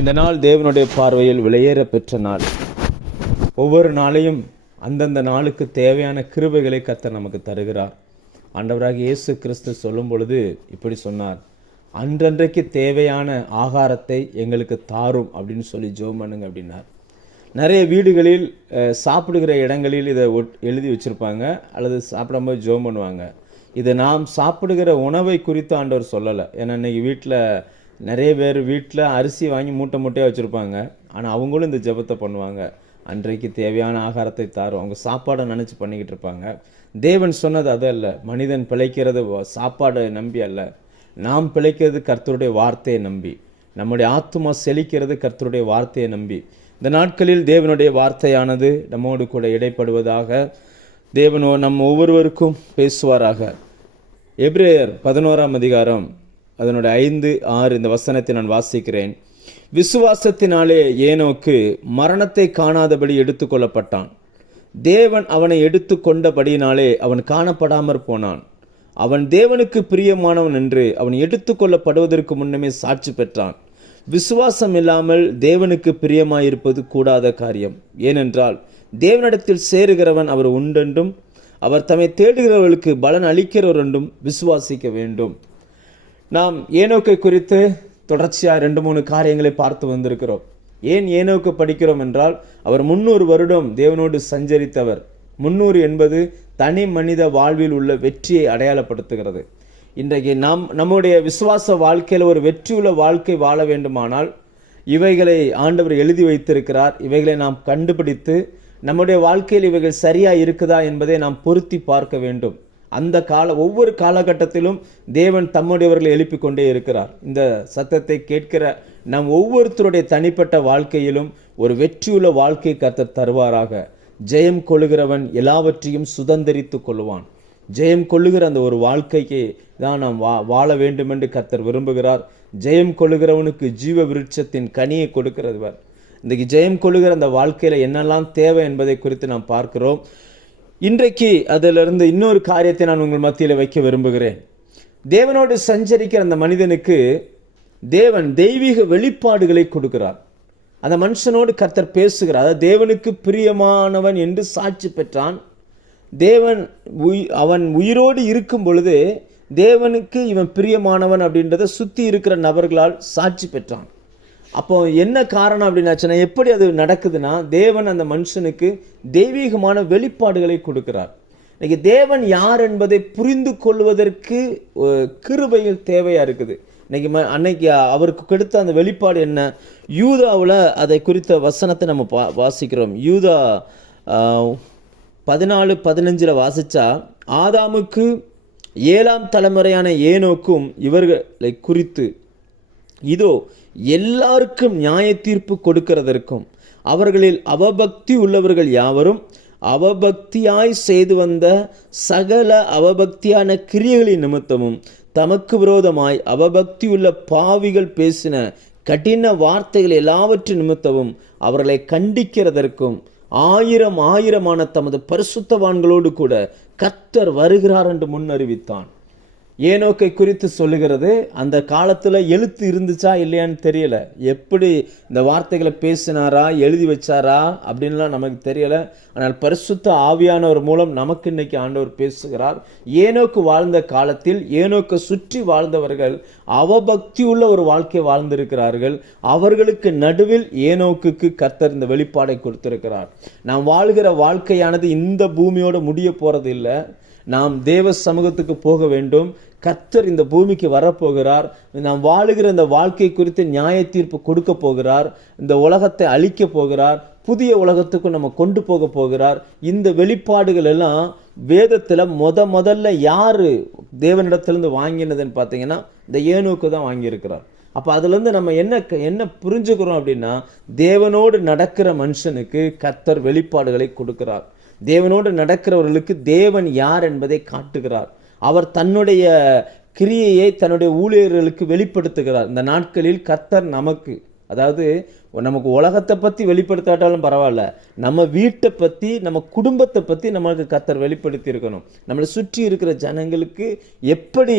இந்த நாள் தேவனுடைய பார்வையில் விலையேற பெற்ற நாள். ஒவ்வொரு நாளையும் அந்தந்த நாளுக்கு தேவையான கிருபைகளை கர்த்தர் நமக்கு தருகிறார். ஆண்டவராக இயேசு கிறிஸ்து சொல்லும் பொழுது இப்படி சொன்னார், அன்றன்றைக்கு தேவையான ஆகாரத்தை எங்களுக்கு தாரும் அப்படின்னு சொல்லி ஜெபம் பண்ணுங்க அப்படின்னார். நிறைய வீடுகளில் சாப்பிடுகிற இடங்களில் இதை எழுதி வச்சுருப்பாங்க, அல்லது சாப்பிடும்போது ஜெபம் பண்ணுவாங்க. இதை நாம் சாப்பிடுகிற உணவை குறித்து ஆண்டவர் சொல்லலை. ஏன்னா இன்றைக்கி வீட்டில் நிறைய பேர் வீட்டில் அரிசி வாங்கி மூட்டை மூட்டையாக வச்சுருப்பாங்க. ஆனால் அவங்களும் இந்த ஜெபத்தை பண்ணுவாங்க, அன்றைக்கு தேவையான ஆகாரத்தை தாரும். அவங்க சாப்பாடை நினச்சி பண்ணிக்கிட்டு இருப்பாங்க. தேவன் சொன்னது அது அல்ல. மனிதன் பிழைக்கிறது சாப்பாடை நம்பி அல்ல, நாம் பிழைக்கிறது கர்த்தருடைய வார்த்தையை நம்பி. நம்முடைய ஆத்துமா செழிக்கிறது கர்த்தருடைய வார்த்தையை நம்பி. இந்த நாட்களில் தேவனுடைய வார்த்தையானது நம்மோடு கூட இடைப்படுவதாக. தேவனோ நம் ஒவ்வொருவருக்கும் பேசுவாராக. எபிரேயர் 11ஆம் அதிகாரம் அதனுடைய 5, 6 இந்த வசனத்தை நான் வாசிக்கிறேன். விசுவாசத்தினாலே ஏனோக்கு மரணத்தை காணாதபடி எடுத்துக்கொள்ளப்பட்டான். தேவன் அவனை எடுத்து கொண்டபடியினாலே அவன் காணப்படாமற் போனான். அவன் தேவனுக்கு பிரியமானவன் என்று அவன் எடுத்துக்கொள்ளப்படுவதற்கு முன்னமே சாட்சி பெற்றான். விசுவாசம் இல்லாமல் தேவனுக்கு பிரியமாயிருப்பது கூடாத காரியம். ஏனென்றால் தேவனிடத்தில் சேருகிறவன் அவர் உண்டென்றும் அவர் தம்மை தேடுகிறவர்களுக்கு பலன் அளிக்கிறவர் என்றும் விசுவாசிக்க வேண்டும். நாம் ஏனோக்கை குறித்து தொடர்ச்சியாக 2-3 காரியங்களை பார்த்து வந்திருக்கிறோம். ஏன் ஏனோக்கு படிக்கிறோம் என்றால், அவர் 300 வருடம் தேவனோடு சஞ்சரித்தவர். 300 என்பது தனி மனித வாழ்வில் உள்ள வெற்றியை அடையாளப்படுத்துகிறது. இன்றைக்கு நம்முடைய விசுவாச வாழ்க்கையில் ஒரு வெற்றியுள்ள வாழ்க்கை வாழ வேண்டுமானால் இவைகளை ஆண்டவர் எழுதி வைத்திருக்கிறார். இவைகளை நாம் கண்டுபிடித்து நம்முடைய வாழ்க்கையில் இவைகள் சரியாக இருக்குதா என்பதை நாம் பொருத்தி பார்க்க வேண்டும். அந்த ஒவ்வொரு காலகட்டத்திலும் தேவன் தம்முடையவர்களை எழுப்பிக் கொண்டே இருக்கிறார். இந்த சத்தத்தை கேட்கிற நம் ஒவ்வொருத்தருடைய தனிப்பட்ட வாழ்க்கையிலும் ஒரு வெற்றியுள்ள வாழ்க்கை கர்த்தர் தருவாராக. ஜெயம் கொள்ளுகிறவன் எல்லாவற்றையும் சுதந்திரித்து கொள்ளுவான். ஜெயம் கொள்ளுகிற அந்த ஒரு வாழ்க்கைக்கு தான் நாம் வாழ வேண்டும் என்று கர்த்தர் விரும்புகிறார். ஜெயம் கொள்ளுகிறவனுக்கு ஜீவ விருட்சத்தின் கனியை கொடுக்கிறவர். இன்றைக்கு ஜெயம் கொள்ளுகிற அந்த வாழ்க்கையில் என்னெல்லாம் தேவை என்பதை குறித்து நாம் பார்க்கிறோம். இன்றைக்கு அதிலிருந்து இன்னொரு காரியத்தை நான் உங்கள் மத்தியில் வைக்க விரும்புகிறேன். தேவனோடு சஞ்சரிக்கிற அந்த மனிதனுக்கு தேவன் தெய்வீக வெளிப்பாடுகளை கொடுக்கிறார். அந்த மனுஷனோடு கர்த்தர் பேசுகிறார். அதாவது தேவனுக்கு பிரியமானவன் என்று சாட்சி பெற்றான். அவன் உயிரோடு இருக்கும் பொழுது தேவனுக்கு இவன் பிரியமானவன் அப்படின்றத சுற்றி இருக்கிற நபர்களால் சாட்சி பெற்றான். அப்போ என்ன காரணம் அப்படின்னாச்சுன்னா, எப்படி அது நடக்குதுன்னா, தேவன் அந்த மனுஷனுக்கு தெய்வீகமான வெளிப்பாடுகளை கொடுக்கிறார். இன்னைக்கு தேவன் யார் என்பதை புரிந்து கொள்வதற்கு கிருபைகள் தேவையாக இருக்குது. அன்னைக்கு அவருக்கு கொடுத்த அந்த வெளிப்பாடு என்ன? யூதாவில் அதை குறித்த வசனத்தை நம்ம வாசிக்கிறோம். யூதா 14-15 வாசித்தா, ஆதாமுக்கு 7ஆம் தலைமுறையான ஏனோக்கும் இவர்களை குறித்து இதோ எல்லாருக்கும் நியாய தீர்ப்பு கொடுக்கிறதற்கும் அவர்களில் அவபக்தி உள்ளவர்கள் யாவரும் அவபக்தியாய் செய்து வந்த சகல அவபக்தியான கிரியைகளின் நிமித்தமும் தமக்கு விரோதமாய் அவபக்தியுள்ள பாவிகள் பேசின கடின வார்த்தைகள் எல்லாவற்றின் நிமித்தமும் அவர்களை கண்டிக்கிறதற்கும் 1000 தமது பரிசுத்தவான்களோடு கூட கர்த்தர் வருகிறார் என்று முன்னறிவித்தான். ஏனோக்கை குறித்து சொல்லுகிறது. அந்த காலத்தில் எழுத்து இருந்துச்சா இல்லையான்னு தெரியல. எப்படி இந்த வார்த்தைகளை பேசினாரா, எழுதி வச்சாரா அப்படின்லாம் நமக்கு தெரியலை. ஆனால் பரிசுத்த ஆவியானவர் மூலம் நமக்கு இன்னைக்கு ஆண்டவர் பேசுகிறார். ஏனோக்கு வாழ்ந்த காலத்தில் ஏனோக்கை சுற்றி வாழ்ந்தவர்கள் அவபக்தி உள்ள ஒரு வாழ்க்கை வாழ்ந்திருக்கிறார்கள். அவர்களுக்கு நடுவில் ஏனோக்குக்கு கர்த்தர் இந்த வெளிப்பாடை கொடுத்திருக்கிறார். நாம் வாழ்கிற வாழ்க்கையானது இந்த பூமியோடு முடிய போறது இல்லை. நாம் தேவ சமூகத்துக்கு போக வேண்டும். கர்த்தர் இந்த பூமிக்கு வரப்போகிறார். நாம் வாழுகிற இந்த வாழ்க்கை குறித்து நியாய தீர்ப்பு கொடுக்க போகிறார். இந்த உலகத்தை அழிக்க போகிறார். புதிய உலகத்துக்கு நம்ம கொண்டு போக போகிறார். இந்த வெளிப்பாடுகள் எல்லாம் வேதத்தில் முதல்ல யாரு தேவனிடத்திலிருந்து வாங்கினதுன்னு பார்த்தீங்கன்னா, இந்த ஏனோக்கு தான் வாங்கியிருக்கிறார். அப்போ அதுலேருந்து நம்ம என்ன புரிஞ்சுக்கிறோம் அப்படின்னா, தேவனோடு நடக்கிற மனுஷனுக்கு கர்த்தர் வெளிப்பாடுகளை கொடுக்கிறார். தேவனோடு நடக்கிறவர்களுக்கு தேவன் யார் என்பதை காட்டுகிறார். அவர் தன்னுடைய கிரியையை தன்னுடைய ஊழியர்களுக்கு வெளிப்படுத்துகிறார். இந்த நாட்களில் கர்த்தர் நமக்கு அதாவது நமக்கு உலகத்தை பற்றி வெளிப்படுத்தாட்டாலும் பரவாயில்ல, நம்ம வீட்டை பற்றி நம்ம குடும்பத்தை பற்றி நமக்கு கர்த்தர் வெளிப்படுத்தி இருக்கணும். நம்மளை சுற்றி இருக்கிற ஜனங்களுக்கு எப்படி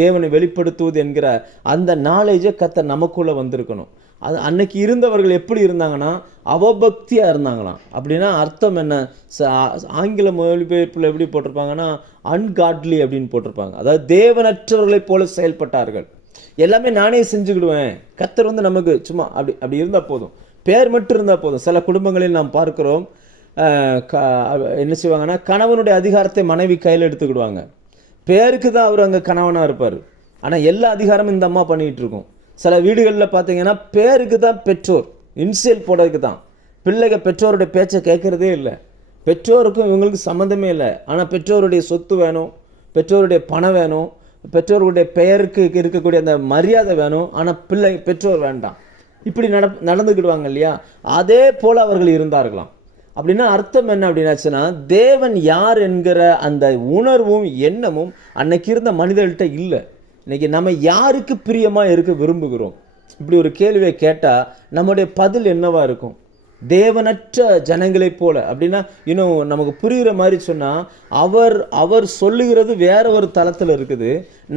தேவனை வெளிப்படுத்துவது என்கிற அந்த நாலேஜை கர்த்தர் நமக்குள்ளே வந்திருக்கணும். அது அன்னைக்கு இருந்தவர்கள் எப்படி இருந்தாங்கன்னா அவபக்தியாக இருந்தாங்களாம். அப்படின்னா அர்த்தம் என்ன? ஆங்கில மொழிபெயர்ப்பில் எப்படி போட்டிருப்பாங்கன்னா அன்காட்லி அப்படின்னு போட்டிருப்பாங்க. அதாவது தேவனற்றவர்களைப் போல செயல்பட்டார்கள். எல்லாமே நானே செஞ்சுக்கிடுவேன், கர்த்தர் நமக்கு சும்மா அப்படி இருந்தால் போதும், பேர் மட்டும் இருந்தால் போதும். சில குடும்பங்களில் நாம் பார்க்கிறோம், என்ன செய்வாங்கன்னா கணவனுடைய அதிகாரத்தை மனைவி கையில் எடுத்துக்கிடுவாங்க. பேருக்கு தான் அவர் அங்கே கணவனாக இருப்பார், ஆனால் எல்லா அதிகாரமும் இந்த அம்மா பண்ணிகிட்டு இருக்கும். சில வீடுகளில் பார்த்தீங்கன்னா பேருக்கு தான் பெற்றோர், இன்சியல் போடுறதுக்கு தான். பிள்ளைகள் பெற்றோருடைய பேச்சை கேட்குறதே இல்லை, பெற்றோருக்கும் இவங்களுக்கு சம்மந்தமே இல்லை. ஆனால் பெற்றோருடைய சொத்து வேணும், பெற்றோருடைய பணம் வேணும், பெற்றோருடைய பெயருக்கு இருக்கக்கூடிய அந்த மரியாதை வேணும், ஆனால் பெற்றோர் வேண்டாம். இப்படி நடந்துக்கிடுவாங்க இல்லையா? அதே போல் அவர்கள் இருந்தார்களாம். அப்படின்னா அர்த்தம் என்ன அப்படின்னாச்சுன்னா, தேவன் யார் என்கிற அந்த உணர்வும் எண்ணமும் அன்னைக்கு இருந்த மனிதர்கள்ட்ட இல்லை. இன்னைக்கு நம்ம யாருக்கு பிரியமாக இருக்க விரும்புகிறோம்? இப்படி ஒரு கேள்வியை கேட்டால் நம்முடைய பதில் என்னவா இருக்கும்? தேவனற்ற ஜனங்களைப் போல. அப்படின்னா இன்னும் நமக்கு புரிகிற மாதிரி சொன்னால், அவர் சொல்லுகிறது வேற ஒரு தளத்தில் இருக்குது,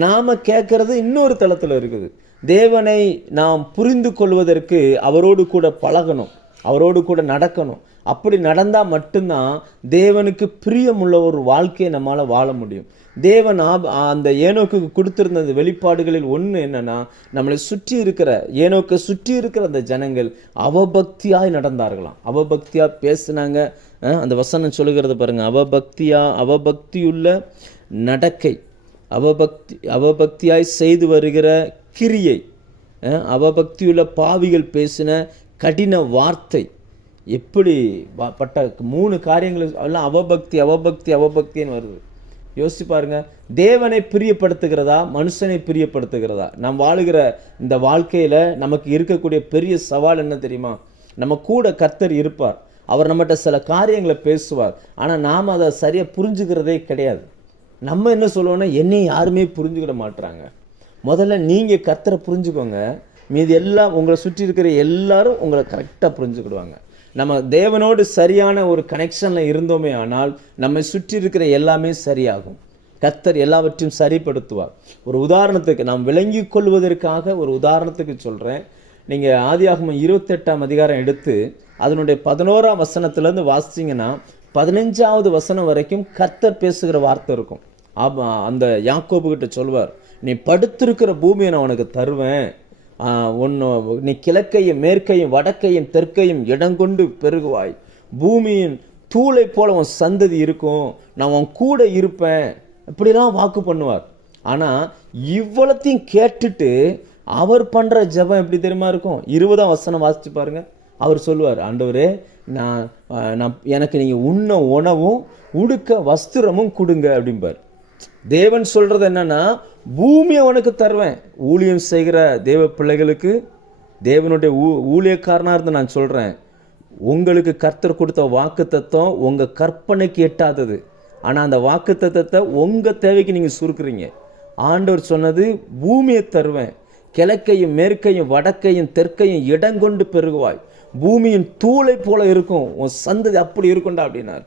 நாம் கேட்கறது இன்னொரு தளத்தில் இருக்குது. தேவனை நாம் புரிந்து கொள்வதற்கு அவரோடு கூட பழகணும், அவரோடு கூட நடக்கணும். அப்படி நடந்தால் மட்டும்தான் தேவனுக்கு பிரியமுள்ள ஒரு வாழ்க்கையை நம்மளால் வாழ முடியும். தேவன் அந்த ஏனோக்கு கொடுத்திருந்த அந்த வெளிப்பாடுகளில் ஒன்று என்னன்னா, நம்மளை சுற்றி இருக்கிற ஏனோக்கை சுற்றி இருக்கிற அந்த ஜனங்கள் அவபக்தியாய் நடந்தார்களாம், அவபக்தியாக பேசினாங்க. அந்த வசனம் சொல்லுகிறது பாருங்க, அவபக்தியுள்ள நடக்கை, அவபக்தியாய் செய்து வருகிற கிரியை, அவபக்தியுள்ள பாவிகள் பேசின கடின வார்த்தை. எப்படி பட்ட 3 காரியங்கள் எல்லாம் அவபக்தின்னு வருது. யோசிச்சு பாருங்க, தேவனை பிரியப்படுத்துகிறதா மனுஷனை பிரியப்படுத்துகிறதா? நாம் வாழுகிற இந்த வாழ்க்கையில் நமக்கு இருக்கக்கூடிய பெரிய சவால் என்ன தெரியுமா? நம்ம கூட கர்த்தர் இருப்பார், அவர் நம்மகிட்ட சில காரியங்களை பேசுவார், ஆனால் நாம் அதை சரியாக புரிஞ்சுக்கிறதே கிடையாது. நம்ம என்ன சொல்லுவோம்னா, என்னை யாருமே புரிஞ்சுக்கிட மாட்டுறாங்க. முதல்ல நீங்கள் கர்த்தரை புரிஞ்சுக்கோங்க, மீது எல்லாம் உங்களை சுற்றி இருக்கிற எல்லாரும் உங்களை கரெக்டாக புரிஞ்சுக்கிடுவாங்க. நம்ம தேவனோடு சரியான ஒரு கனெக்ஷனில் இருந்தோமே ஆனால் நம்மை சுற்றி இருக்கிற எல்லாமே சரியாகும். கர்த்தர் எல்லாவற்றையும் சரிப்படுத்துவார். ஒரு உதாரணத்துக்கு நாம் விளங்கி கொள்வதற்காக ஒரு உதாரணத்துக்கு சொல்கிறேன். நீங்கள் ஆதியாகமம் 28ஆம் அதிகாரம் எடுத்து அதனுடைய 11ஆம் வசனத்திலேருந்து வாசிச்சிங்கன்னா 15ஆவது வசனம் வரைக்கும் கர்த்தர் பேசுகிற வார்த்தை இருக்கும். அந்த யாக்கோபுகிட்ட சொல்வார், நீ படுத்திருக்கிற பூமியை நான் உனக்கு தருவேன், நீ கிழக்கையும் மேற்கையும் வடக்கையும் தெற்கையும் இடங்கொண்டு பெருகுவாய், பூமியின் தூளை போல உன் சந்ததி இருக்கும், நான் உன் கூட இருப்பேன், இப்படிலாம் வாக்கு பண்ணுவார். ஆனால் இவ்வளத்தையும் கேட்டுட்டு அவர் பண்ணுற ஜெபம் எப்படி தெரியுமா இருக்கும்? 20ஆம் வசனம் வாசிச்சு பாருங்க. அவர் சொல்லுவார், ஆண்டவரே நான் எனக்கு நீங்கள் உண்ண உணவும் உடுக்க வஸ்திரமும் கொடுங்க அப்படிம்பார். தேவன் சொல்கிறது என்னன்னா, பூமியை உனக்கு தருவேன். ஊழியம் செய்கிற தேவ பிள்ளைகளுக்கு, தேவனுடைய ஊழியக்காரனாக இருந்து நான் சொல்கிறேன், உங்களுக்கு கர்த்தர் கொடுத்த வாக்கு தத்துவம் உங்கள் கற்பனைக்கு எட்டாதது. ஆனால் அந்த வாக்கு தத்துவத்தை உங்கள் தேவைக்கு நீங்கள் சுருக்குறீங்க. ஆண்டவர் சொன்னது, பூமியை தருவேன், கிழக்கையும் மேற்கையும் வடக்கையும் தெற்கையும் இடங்கொண்டு பெருகுவாய், பூமியின் தூளை போல இருக்கும் உன் சந்ததி, அப்படி இருக்கும்டா அப்படின்னார்.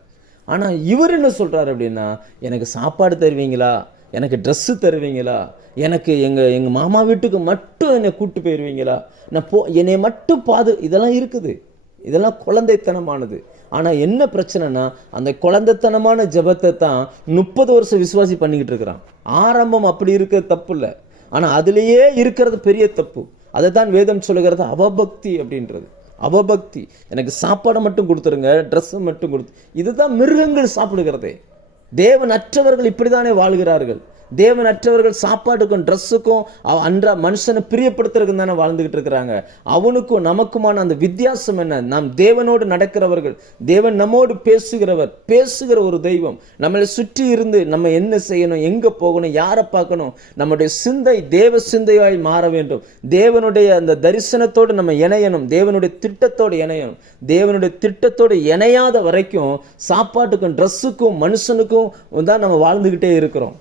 ஆனால் இவர் என்ன சொல்கிறார் அப்படின்னா, எனக்கு சாப்பாடு தருவீங்களா, எனக்கு ட்ரெஸ்ஸு தருவீங்களா, எனக்கு எங்கள் மாமா வீட்டுக்கு மட்டும் என்னை கூப்பிட்டு போயிடுவீங்களா, நான் என்னை மட்டும் இதெல்லாம் இருக்குது, இதெல்லாம் குழந்தைத்தனமானது. ஆனால் என்ன பிரச்சனைனா, அந்த குழந்தைத்தனமான ஜெபத்தை தான் 30 வருஷம் விசுவாசி பண்ணிக்கிட்டு இருக்கிறான். ஆரம்பம் அப்படி இருக்க தப்பு இல்லை, ஆனால் அதுலேயே இருக்கிறது பெரிய தப்பு. அதை தான் வேதம் சொல்லுகிறது அவபக்தி அப்படின்றது. அவபக்தி, எனக்கு சாப்பாடை மட்டும் கொடுத்துருங்க, ட்ரெஸ்ஸை மட்டும் இதுதான் மிருகங்கள் சாப்பிடுகிறதே. தேவனற்றவர்கள் இப்படி தானே வாழ்கிறார்கள். தேவனற்றவர்கள் சாப்பாட்டுக்கும் ட்ரெஸ்ஸுக்கும் மனுஷனை பிரியப்படுத்துறதுக்கு தானே வாழ்ந்துகிட்டு இருக்கிறாங்க. அவனுக்கும் நமக்குமான அந்த வித்தியாசம் என்ன? நாம் தேவனோடு நடக்கிறவர்கள், தேவன் நம்மோடு பேசுகிற ஒரு தெய்வம். நம்மளை சுற்றி இருந்து நம்ம என்ன செய்யணும், எங்கே போகணும், யாரை பார்க்கணும், நம்முடைய சிந்தை தேவ சிந்தையாய் மாற வேண்டும். தேவனுடைய அந்த தரிசனத்தோடு நம்ம இணையணும், தேவனுடைய திட்டத்தோடு இணையணும். தேவனுடைய திட்டத்தோடு இணையாத வரைக்கும் சாப்பாட்டுக்கும் ட்ரெஸ்ஸுக்கும் மனுஷனுக்கும் தான் நம்ம வாழ்ந்துகிட்டே இருக்கிறோம்.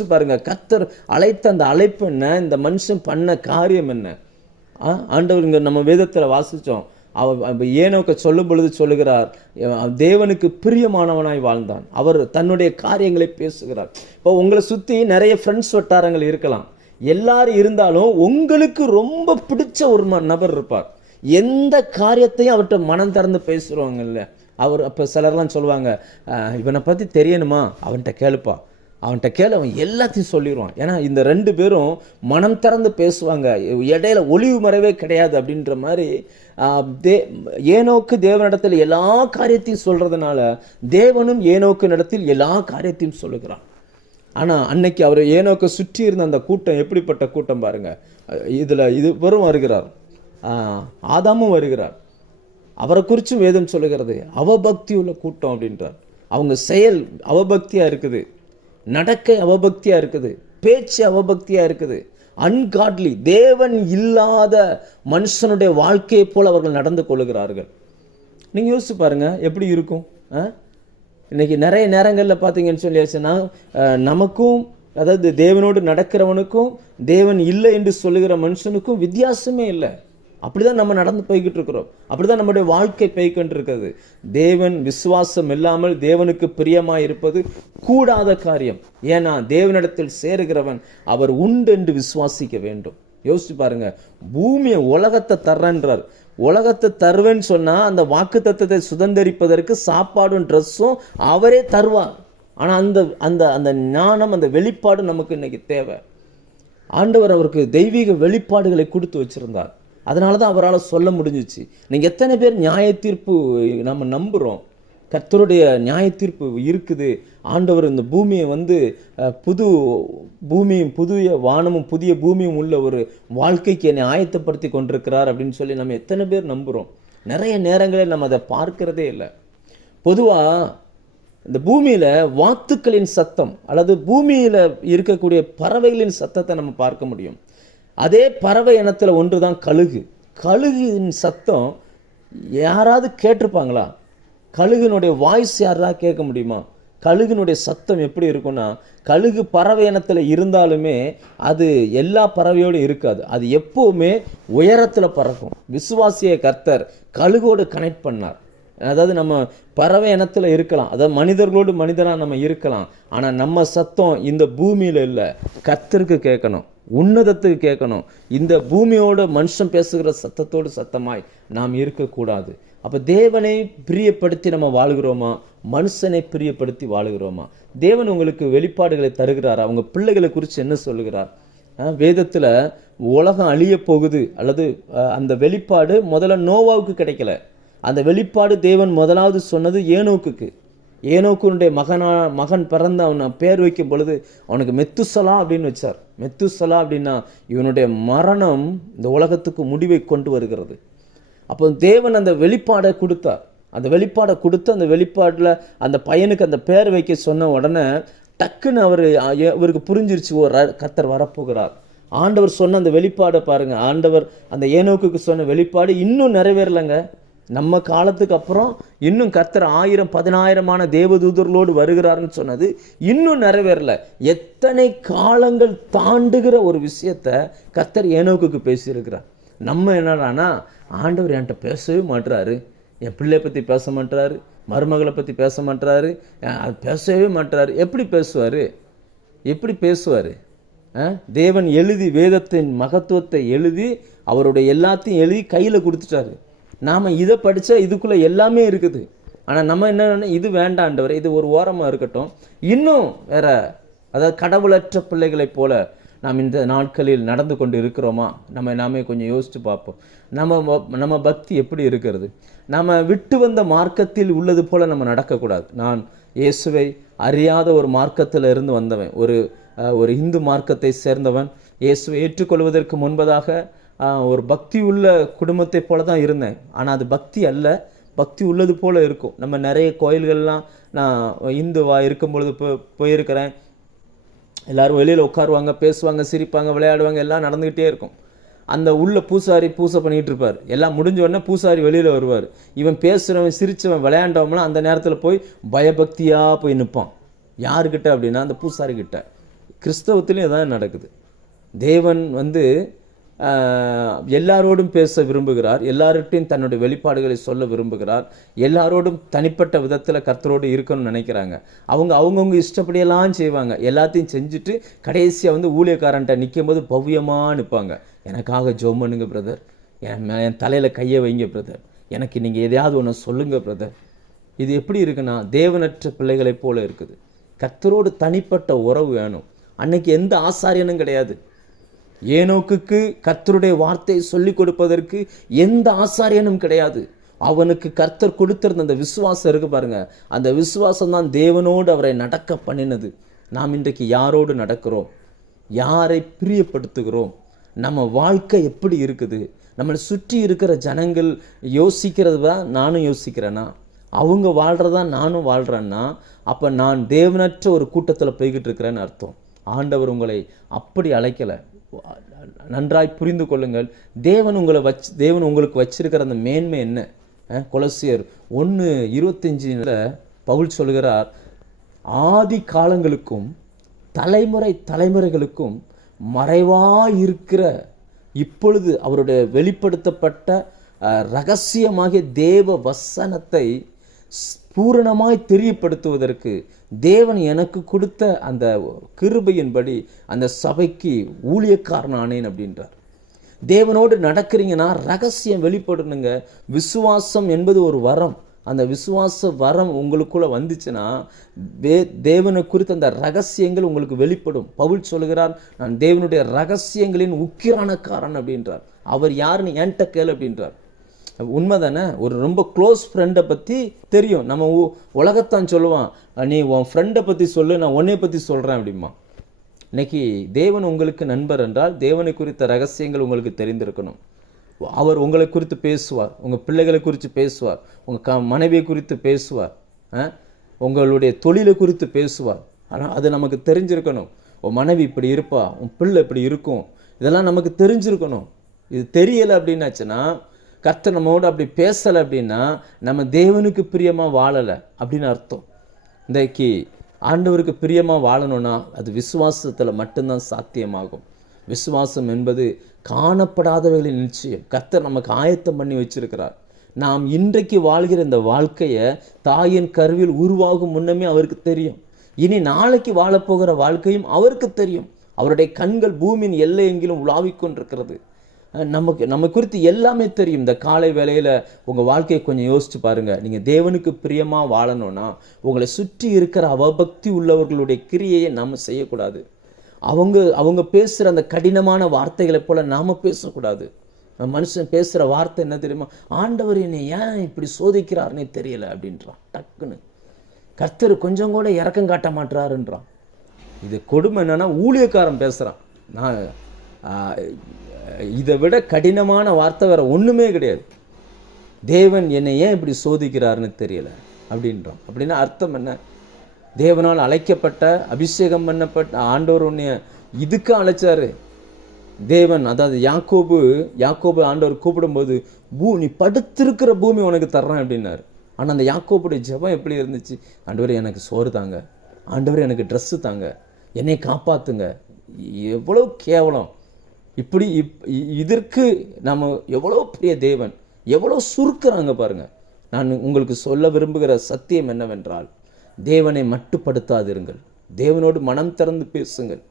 பாருங்க, கர்த்தர் அழைத்த அந்த அழைப்பு என்ன, இந்த மனுஷன் பண்ண காரியம் என்ன? ஆண்டவர் இங்கே நம்ம வேதத்தில் வாசித்தோம். ஏனோக்க சொல்லும் பொழுது சொல்லுகிறார், தேவனுக்கு பிரியமானவனாய் வாழ்ந்தான். அவர் தன்னுடைய காரியங்களை பேசுகிறார். இப்போ உங்களை சுற்றி நிறைய ஃப்ரெண்ட்ஸ் வட்டாரங்கள் இருக்கலாம். எல்லாரும் இருந்தாலும் உங்களுக்கு ரொம்ப பிடிச்ச ஒரு நபர் இருப்பார். எந்த காரியத்தையும் அவர்கிட்ட மனம் திறந்து பேசுகிறவங்கல்ல. அவர் அப்போ சிலர்லாம் சொல்லுவாங்க, இவனை பற்றி தெரியணுமா, அவன்கிட்ட கேளுப்பா, அவன்கிட்ட கேளு, அவன் எல்லாத்தையும் சொல்லிடுவான். ஏன்னா இந்த 2 பேரும் மனம் திறந்து பேசுவாங்க, இடையில ஒளிவு மறைவே கிடையாது அப்படின்ற மாதிரி. ஏனோக்கு தேவனிடத்தில் எல்லா காரியத்தையும் சொல்கிறதுனால தேவனும் ஏனோக்கு இடத்தில் எல்லா காரியத்தையும் சொல்லுகிறான். ஆனால் அன்னைக்கு அவர் ஏனோக்கை சுற்றி இருந்த அந்த கூட்டம் எப்படிப்பட்ட கூட்டம் பாருங்கள். இது வெறும் வருகிறார், ஆதாமும் வருகிறார். அவரை குறித்தும் வேதம் சொல்லுகிறது அவபக்தி உள்ள கூட்டம் அப்படின்றார். அவங்க செயல் அவபக்தியாக இருக்குது, நடக்கை அவபக்தியாக இருக்குது, பேச்சு அவபக்தியாக இருக்குது, அன்காட்லி, தேவன் இல்லாத மனுஷனுடைய வாழ்க்கையை போல் அவர்கள் நடந்து கொள்ளுகிறார்கள். நீங்கள் யோசிச்சு பாருங்கள் எப்படி இருக்கும். இன்றைக்கி நிறைய நேரங்களில் பார்த்தீங்கன்னு சொல்லியாச்சுன்னா நமக்கும், அதாவது தேவனோடு நடக்கிறவனுக்கும் தேவன் இல்லை என்று சொல்லுகிற மனுஷனுக்கும் வித்தியாசமே இல்லை. அப்படி தான் நம்ம நடந்து போய்கிட்டு இருக்கிறோம். அப்படி தான் நம்முடைய வாழ்க்கை போய்கிட்டு இருக்கிறது. தேவன் விசுவாசம் இல்லாமல் தேவனுக்கு பிரியமாக இருப்பது கூடாத காரியம். ஏன்னா தேவனிடத்தில் சேருகிறவன் அவர் உண்டு என்று விசுவாசிக்க வேண்டும். யோசிச்சு பாருங்க, பூமியை உலகத்தை தர்றன்றார். உலகத்தை தருவேன்னு சொன்னால் அந்த வாக்கு தத்தத்தை சுதந்திரிப்பதற்கு சாப்பாடும் ட்ரெஸ்ஸும் அவரே தருவார். ஆனால் அந்த அந்த அந்த ஞானம், அந்த வெளிப்பாடு நமக்கு இன்னைக்கு தேவை. ஆண்டவர் அவருக்கு தெய்வீக வெளிப்பாடுகளை கொடுத்து வச்சிருந்தார். அதனால தான் அவரால் சொல்ல முடிஞ்சிச்சு. நீங்கள் எத்தனை பேர் நியாய தீர்ப்பு நம்ம நம்புகிறோம்? கர்த்தருடைய நியாய தீர்ப்பு இருக்குது. ஆண்டவர் இந்த பூமியை புது பூமியும் புதிய வானமும் புதிய பூமியும் உள்ள ஒரு வாழ்க்கைக்கு என்னை ஆயத்தப்படுத்தி கொண்டிருக்கிறார் அப்படின்னு சொல்லி நம்ம எத்தனை பேர் நம்புகிறோம்? நிறைய நேரங்களில் நம்ம அதை பார்க்கிறதே இல்லை. பொதுவாக இந்த பூமியில் வாத்துக்களின் சத்தம் அல்லது பூமியில் இருக்கக்கூடிய பறவைகளின் சத்தத்தை நம்ம பார்க்க முடியும். அதே பறவை இனத்தில் ஒன்று தான் கழுகு. கழுகின் சத்தம் யாராவது கேட்டிருப்பாங்களா? கழுகினுடைய வாய்ஸ் யாராவது கேட்க முடியுமா? கழுகினுடைய சத்தம் எப்படி இருக்குன்னா, கழுகு பறவை இனத்தில் இருந்தாலுமே அது எல்லா பறவையோடு இருக்காது. அது எப்போவுமே உயரத்தில் பறக்கும். விசுவாசியை கர்த்தர் கழுகோடு கனெக்ட் பண்ணார். அதாவது நம்ம பறவை இனத்தில் இருக்கலாம், அதாவது மனிதர்களோடு மனிதனாக நம்ம இருக்கலாம், ஆனால் நம்ம சத்தம் இந்த பூமியில் இல்லை, கர்த்தருக்கு கேட்கணும், உன்னதத்துக்கு கேட்கணும். இந்த பூமியோட மனுஷன் பேசுகிற சத்தத்தோடு சத்தமாய் நாம் இருக்கக்கூடாது. அப்போ தேவனை பிரியப்படுத்தி நம்ம வாழுகிறோமா, மனுஷனை பிரியப்படுத்தி வாழுகிறோமா? தேவன் உங்களுக்கு வெளிப்பாடுகளை தருகிறாரா? அவங்க பிள்ளைகளை குறித்து என்ன சொல்லுகிறார்? வேதத்தில் உலகம் அழிய போகுது அல்லது அந்த வெளிப்பாடு முதல்ல நோவாவுக்கு கிடைக்கல. அந்த வெளிப்பாடு தேவன் முதலாவது சொன்னது ஏனோக்குக்கு. ஏனோக்குனுடைய மகன் பிறந்த அவனை பேர் வைக்கும் பொழுது அவனுக்கு மெத்துசலா அப்படின்னு வச்சார். மெத்துசலா அப்படின்னா இவனுடைய மரணம் இந்த உலகத்துக்கு முடிவை கொண்டு வருகிறது. அப்போ தேவன் அந்த வெளிப்பாடை கொடுத்தார். அந்த வெளிப்பாடை கொடுத்து அந்த வெளிப்பாட்டில் அந்த பையனுக்கு அந்த பேர் வைக்க சொன்ன உடனே டக்குன்னு இவருக்கு புரிஞ்சிருச்சு, ஒரு கர்த்தர் வரப்போகிறார். ஆண்டவர் சொன்ன அந்த வெளிப்பாடை பாருங்கள். ஆண்டவர் அந்த ஏனோக்குக்கு சொன்ன வெளிப்பாடு இன்னும் நிறைவேறலைங்க. நம்ம காலத்துக்கு அப்புறம் இன்னும் கர்த்தர் 1000-10,000 தேவதூதர்களோடு வருகிறாருன்னு சொன்னது இன்னும் நிறைவேறல. எத்தனை காலங்கள் தாண்டுகிற ஒரு விஷயத்தை கர்த்தர் ஏனோக்குக்கு பேசியிருக்கிறார். நம்ம என்னடானா, ஆண்டவர் என்கிட்ட பேசவே மாட்டுறாரு, என் பிள்ளையை பற்றி பேச மாட்டுறாரு, மருமகளை பற்றி பேச மாட்டுறாரு, அது பேசவே மாட்டுறாரு. எப்படி பேசுவார்? எப்படி பேசுவார்? தேவன் எழுதி வேதத்தின் மகத்துவத்தை எழுதி அவருடைய எல்லாத்தையும் எழுதி கையில் கொடுத்துட்டாரு. நாம் இதை படித்தா இதுக்குள்ளே எல்லாமே இருக்குது. ஆனால் நம்ம என்ன, இது வேண்டாண்டவர், இது ஒரு ஓரமாக இருக்கட்டும், இன்னும் வேற, அதாவது கடவுளற்ற பிள்ளைகளைப் போல நாம் இந்த நாட்களில் நடந்து கொண்டு இருக்கிறோமா? நாமே கொஞ்சம் யோசித்து பார்ப்போம். நம்ம பக்தி எப்படி இருக்கிறது? நம்ம விட்டு வந்த மார்க்கத்தில் உள்ளது போல் நம்ம நடக்கக்கூடாது. நான் இயேசுவை அறியாத ஒரு மார்க்கத்தில் இருந்து வந்தவன், ஒரு இந்து மார்க்கத்தை சேர்ந்தவன். இயேசுவை ஏற்றுக்கொள்வதற்கு முன்பதாக ஒரு பக்தி உள்ள குடும்பத்தை போல தான் இருந்தேன். ஆனால் அது பக்தி அல்ல, பக்தி உள்ளது போல் இருக்கும். நம்ம நிறைய கோயில்கள்லாம் நான் இந்துவாக இருக்கும் பொழுது போயிருக்கிறேன். எல்லோரும் வெளியில் உட்காருவாங்க, பேசுவாங்க, சிரிப்பாங்க, விளையாடுவாங்க, எல்லாம் நடந்துக்கிட்டே இருக்கும். அந்த உள்ள பூசாரி பூசை பண்ணிகிட்டு இருப்பார். எல்லாம் முடிஞ்ச உடனே பூசாரி வெளியில் வருவார். இவன் பேசுகிறவன், சிரித்தவன், விளையாண்டவங்களாம் அந்த நேரத்தில் போய் பயபக்தியாக போய் நிற்பான். யாருக்கிட்ட அப்படின்னா அந்த பூசாரிக்கிட்ட. கிறிஸ்தவத்துலேயும் இதான் நடக்குது. தேவன் எல்லாரோடும் பேச விரும்புகிறார், எல்லார்கிட்டையும் தன்னுடைய வெளிப்பாடுகளை சொல்ல விரும்புகிறார், எல்லாரோடும் தனிப்பட்ட விதத்தில் கர்த்தரோடு இருக்கணும்னு நினைக்கிறாங்க. அவங்கவுங்க இஷ்டப்படியெல்லாம் செய்வாங்க. எல்லாத்தையும் செஞ்சுட்டு கடைசியாக ஊழியக்காரன்ட்ட நிற்கும் போது பவ்யமாக நிற்பாங்க. எனக்காக ஜெபம் பண்ணுங்க பிரதர், என் தலையில் கையை வைங்க பிரதர், எனக்கு நீங்கள் எதையாவது ஒன்று சொல்லுங்கள் பிரதர். இது எப்படி இருக்குன்னா தேவனற்ற பிள்ளைகளைப் போல இருக்குது. கர்த்தரோடு தனிப்பட்ட உறவு வேணும். அன்னைக்கு எந்த ஆசாரியனும் கிடையாது. ஏனோக்குக்கு கர்த்தருடைய வார்த்தையை சொல்லிக் கொடுப்பதற்கு எந்த ஆசாரியனும் கிடையாது. அவனுக்கு கர்த்தர் கொடுத்திருந்த அந்த விசுவாசம் இருக்கு பாருங்க, அந்த விசுவாசம் தான் தேவனோடு அவரை நடக்க பண்ணினது. நாம் இன்றைக்கு யாரோடு நடக்கிறோம், யாரை பிரியப்படுத்துகிறோம், நம்ம வாழ்க்கை எப்படி இருக்குது, நம்மளை சுற்றி இருக்கிற ஜனங்கள் யோசிக்கிறது தான் நானும் யோசிக்கிறேன்னா, அவங்க வாழ்கிறதா நானும் வாழ்கிறேன்னா, அப்போ நான் தேவனற்ற ஒரு கூட்டத்தில் போய்கிட்டு இருக்கிறேன்னு அர்த்தம். ஆண்டவர் உங்களை அப்படி அழைக்கலை. நன்றாய் புரிந்து கொள்ளுங்கள். தேவன் உங்களுக்கு வச்சிருக்கிற அந்த மேன்மை என்ன? கொலோசியர் 1:25 பவுல் சொல்கிறார், ஆதி காலங்களுக்கும் தலைமுறைகளுக்கும் மறைவாயிருக்கிற இப்பொழுது அவருடைய வெளிப்படுத்தப்பட்ட இரகசியமாகிய தேவ வசனத்தை பூரணமாய் தெரியப்படுத்துவதற்கு தேவன் எனக்கு கொடுத்த அந்த கிருபையின்படி அந்த சபைக்கு ஊழியக்காரனானேன் அப்படின்றார். தேவனோடு நடக்கிறீங்கன்னா ரகசியம் வெளிப்படணுங்க. விசுவாசம் என்பது ஒரு வரம். அந்த விசுவாச வரம் உங்களுக்குள்ள வந்துச்சுன்னா தேவனை குறித்த அந்த ரகசியங்கள் உங்களுக்கு வெளிப்படும். பவுல் சொல்கிறார், நான் தேவனுடைய ரகசியங்களின் உக்கிரானக்காரன் அப்படின்றார். அவர் யாருன்னு என்கிட்ட கேளு அப்படின்றார். உண்மைதானே? ஒரு ரொம்ப க்ளோஸ் ஃப்ரெண்டை பற்றி தெரியும். நம்ம உலகத்தான் சொல்லுவான், நீ உன் ஃப்ரெண்டை பற்றி சொல்லு, நான் உன்னை பற்றி சொல்கிறேன் அப்படிமா. இன்னைக்கு தேவன் உங்களுக்கு நண்பர் என்றால் தேவனை குறித்த ரகசியங்கள் உங்களுக்கு தெரிந்திருக்கணும். அவர் உங்களை குறித்து பேசுவார், உங்கள் பிள்ளைகளை குறித்து பேசுவார், உங்கள் மனைவியை குறித்து பேசுவார், உங்களுடைய தொழிலை குறித்து பேசுவார். ஆனால் அது நமக்கு தெரிஞ்சிருக்கணும். உன் மனைவி இப்படி இருப்பா, உன் பிள்ளை இப்படி இருக்கும், இதெல்லாம் நமக்கு தெரிஞ்சிருக்கணும். இது தெரியலை அப்படின்னாச்சுன்னா, கர்த்தர் நம்மோடு அப்படி பேசலை அப்படின்னா நம்ம தேவனுக்கு பிரியமாக வாழலை அப்படின்னு அர்த்தம். இன்றைக்கு ஆண்டவருக்கு பிரியமாக வாழணும்னா அது விசுவாசத்தில் மட்டும்தான் சாத்தியமாகும். விசுவாசம் என்பது காணப்படாதவைகளின் நிச்சயம். கர்த்தர் நமக்கு ஆயத்தம் பண்ணி வச்சிருக்கிறார். நாம் இன்றைக்கு வாழ்கிற இந்த வாழ்க்கையை தாயின் கருவில் உருவாகும் முன்னமே அவருக்கு தெரியும். இனி நாளைக்கு வாழப்போகிற வாழ்க்கையும் அவருக்கு தெரியும். அவருடைய கண்கள் பூமியின் எல்லை எங்கிலும் உலாவிக் கொண்டிருக்கிறது. நம்ம குறித்து எல்லாமே தெரியும். இந்த காலை வேளையில் உங்கள் வாழ்க்கையை கொஞ்சம் யோசிச்சு பாருங்கள். நீங்கள் தேவனுக்கு பிரியமாக வாழணும்னா உங்களை சுற்றி இருக்கிற அவபக்தி உள்ளவர்களுடைய கிரியையை நாம் செய்யக்கூடாது. அவங்க பேசுகிற அந்த கடினமான வார்த்தைகளை போல் நாம் பேசக்கூடாது. மனுஷன் பேசுகிற வார்த்தை என்ன தெரியுமா? ஆண்டவர் என்னை ஏன் இப்படி சோதிக்கிறாருன்னே தெரியலை அப்படின்றான். டக்குன்னு கர்த்தர் கொஞ்சம் கூட இரக்கம் காட்ட மாட்டாருன்றான். இது கொடுமை என்னன்னா, ஊழியக்காரன் பேசுகிறான். நான் இதை விட கடினமான வார்த்தை வேற ஒன்றுமே கிடையாது. தேவன் என்னை ஏன் இப்படி சோதிக்கிறாருன்னு தெரியல அப்படின்றான். அப்படின்னா அர்த்தம் என்ன? தேவனால் அழைக்கப்பட்ட அபிஷேகம் பண்ணப்பட்ட ஆண்டவர் உன்னை இதுக்கு அழைச்சாரு. தேவன், அதாவது யாக்கோபு ஆண்டவர் கூப்பிடும்போது நீ படுத்திருக்கிற பூமி உனக்கு தர்றேன் அப்படின்னாரு. ஆனால் அந்த யாக்கோபுடைய ஜெபம் எப்படி இருந்துச்சு? ஆண்டவர் எனக்கு சோறு தாங்க, ஆண்டவர் எனக்கு ட்ரெஸ்ஸு தாங்க, என்னை காப்பாற்றுங்க. எவ்வளோ கேவலம்! இப்படி இதற்கு நம்ம எவ்வளோ பெரிய தேவன் எவ்வளோ சுருக்குறாங்க பாருங்க. நான் உங்களுக்கு சொல்ல விரும்புகிற சத்தியம் என்னவென்றால், தேவனை மட்டுப்படுத்தாதிருங்கள். தேவனோடு மனம் திறந்து பேசுங்கள்.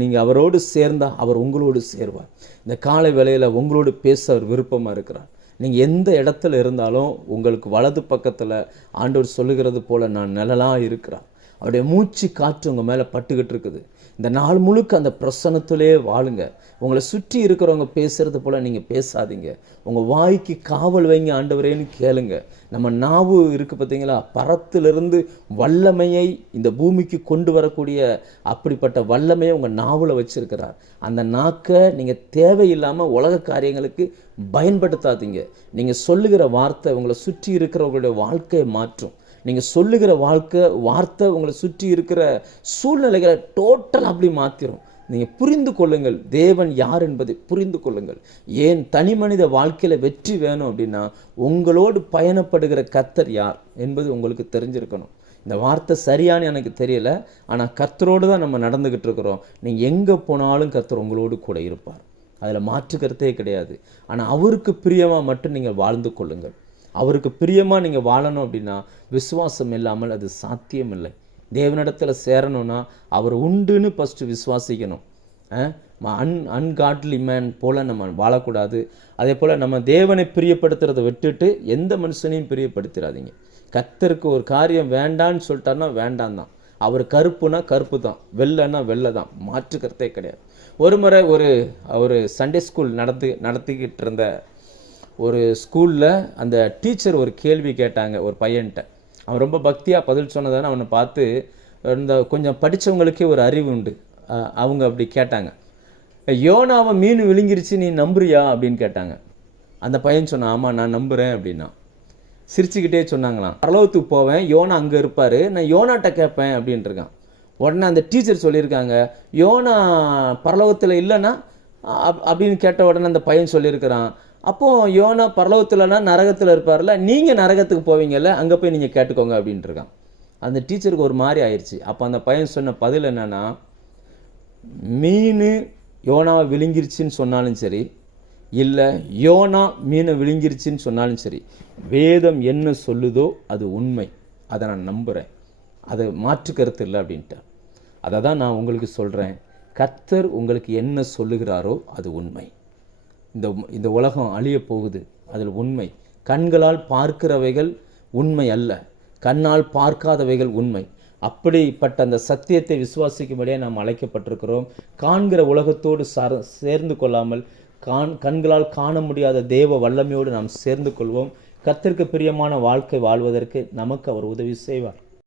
நீங்கள் அவரோடு சேர்ந்தால் அவர் உங்களோடு சேருவார். இந்த காலை வேளையில் உங்களோடு பேச அவர் விருப்பமாக இருக்கிறார். நீங்கள் எந்த இடத்துல இருந்தாலும் உங்களுக்கு வலது பக்கத்தில் ஆண்டவர் சொல்லுகிறது போல் நான் நிழலாக இருக்கிறார். அவருடைய மூச்சு காற்று உங்கள் மேலே பட்டுக்கிட்டு இருக்குது. இந்த நாள் முழுக்க அந்த பிரசன்னத்திலே வாழுங்க. உங்களை சுற்றி இருக்கிறவங்க பேசுகிறது போல் நீங்கள் பேசாதீங்க. உங்கள் வாய்க்கு காவல் வைங்க, ஆண்டவரேன்னு கேளுங்க. நம்ம நாவு இருக்குது பார்த்தீங்களா, பரத்திலிருந்து வல்லமையை இந்த பூமிக்கு கொண்டு வரக்கூடிய அப்படிப்பட்ட வல்லமையை உங்கள் நாவில் வச்சிருக்கிறார். அந்த நாக்கை நீங்கள் தேவையில்லாமல் உலக காரியங்களுக்கு பயன்படுத்தாதீங்க. நீங்கள் சொல்லுகிற வார்த்தை உங்களை சுற்றி இருக்கிறவங்களுடைய வாழ்க்கையை மாற்றும். நீங்கள் சொல்லுகிற வார்த்தை உங்களை சுற்றி இருக்கிற சூழ்நிலைகளை டோட்டல் அப்படி மாற்றிடும். நீங்கள் புரிந்து கொள்ளுங்கள், தேவன் யார் என்பதை புரிந்து கொள்ளுங்கள். ஏன் தனி மனித வாழ்க்கையில் வெற்றி வேணும் அப்படின்னா உங்களோடு பயணப்படுகிற கர்த்தர் யார் என்பது உங்களுக்கு தெரிஞ்சிருக்கணும். இந்த வார்த்தை சரியானு எனக்கு தெரியல, ஆனால் கர்த்தரோடு தான் நம்ம நடந்துக்கிட்டு இருக்கிறோம். நீங்கள் எங்கே போனாலும் கர்த்தர் உங்களோடு கூட இருப்பார். அதில் மாற்றுக்கிறதே கிடையாது. ஆனால் அவருக்கு பிரியமாக மட்டும் நீங்கள் வாழ்ந்து கொள்ளுங்கள். அவருக்கு பிரியமாக நீங்கள் வாழணும் அப்படின்னா விசுவாசம் இல்லாமல் அது சாத்தியமில்லை. தேவனிடத்தில் சேரணும்னா அவர் உண்டுன்னு ஃபஸ்ட்டு விசுவாசிக்கணும். அன்காட்லி மேன் போல் நம்ம வாழக்கூடாது. அதே போல் நம்ம தேவனை பிரியப்படுத்துறதை விட்டுட்டு எந்த மனுஷனையும் பிரியப்படுத்திடாதீங்க. கர்த்தருக்கு ஒரு காரியம் வேண்டான்னு சொல்லிட்டாருன்னா வேண்டாம் தான். அவர் கருப்புனா கருப்பு தான், வெள்ளைன்னா வெள்ளை தான், மாற்றுக்கிறதே கிடையாது. ஒரு முறை ஒரு சண்டே ஸ்கூல் நடத்திக்கிட்டு இருந்த ஒரு ஸ்கூலில் அந்த டீச்சர் ஒரு கேள்வி கேட்டாங்க ஒரு பையன்கிட்ட. அவன் ரொம்ப பக்தியாக பதில் சொன்னதானே அவனை பார்த்து இந்த கொஞ்சம் படித்தவங்களுக்கே ஒரு அறிவு உண்டு. அவங்க அப்படி கேட்டாங்க, யோனாவை மீன் விழுங்கிருச்சு நீ நம்புறியா அப்படின்னு கேட்டாங்க. அந்த பையன் சொன்னான், ஆமாம் நான் நம்புகிறேன் அப்படின்னா. சிரிச்சுக்கிட்டே சொன்னாங்களாம், பரலோகத்துக்கு போவேன், யோனா அங்கே இருப்பார், நான் யோனாட்ட கேட்பேன் அப்படின்ட்டு இருக்கான். உடனே அந்த டீச்சர் சொல்லியிருக்காங்க, யோனா பரலோகத்தில் இல்லைன்னா அப்படின்னு கேட்ட உடனே அந்த பையன் சொல்லியிருக்கிறான், அப்போது யோனா பரலோகத்தில்னா நரகத்தில் இருப்பார்ல, நீங்கள் நரகத்துக்கு போவீங்கல்ல, அங்கே போய் நீங்கள் கேட்டுக்கோங்க அப்படின்ட்டு இருக்கான். அந்த டீச்சருக்கு ஒரு மாதிரி ஆயிடுச்சு. அப்போ அந்த பையன் சொன்ன பதில் என்னன்னா, மீன் யோனாவை விழுங்கிருச்சின்னு சொன்னாலும் சரி, இல்லை யோனா மீனை விழுங்கிருச்சின்னு சொன்னாலும் சரி, வேதம் என்ன சொல்லுதோ அது உண்மை, அதை நான் நம்புகிறேன், அதை மாற்று கருத்து இல்லை அப்படின்ட்டு. அதை தான் நான் உங்களுக்கு சொல்கிறேன், கர்த்தர் உங்களுக்கு என்ன சொல்லுகிறாரோ அது உண்மை. இந்த உலகம் அழிய போகுது, அதில் உண்மை. கண்களால் பார்க்கிறவைகள் உண்மை அல்ல, கண்ணால் பார்க்காதவைகள் உண்மை. அப்படிப்பட்ட அந்த சத்தியத்தை விசுவாசிக்கும்படியாக நாம் அழைக்கப்பட்டிருக்கிறோம். காண்கிற உலகத்தோடு சேர்ந்து கொள்ளாமல் கண்களால் காண முடியாத தேவ வல்லமையோடு நாம் சேர்ந்து கொள்வோம். கர்த்தருக்கு பிரியமான வாழ்க்கை வாழ்வதற்கு நமக்கு அவர் உதவி செய்வார்.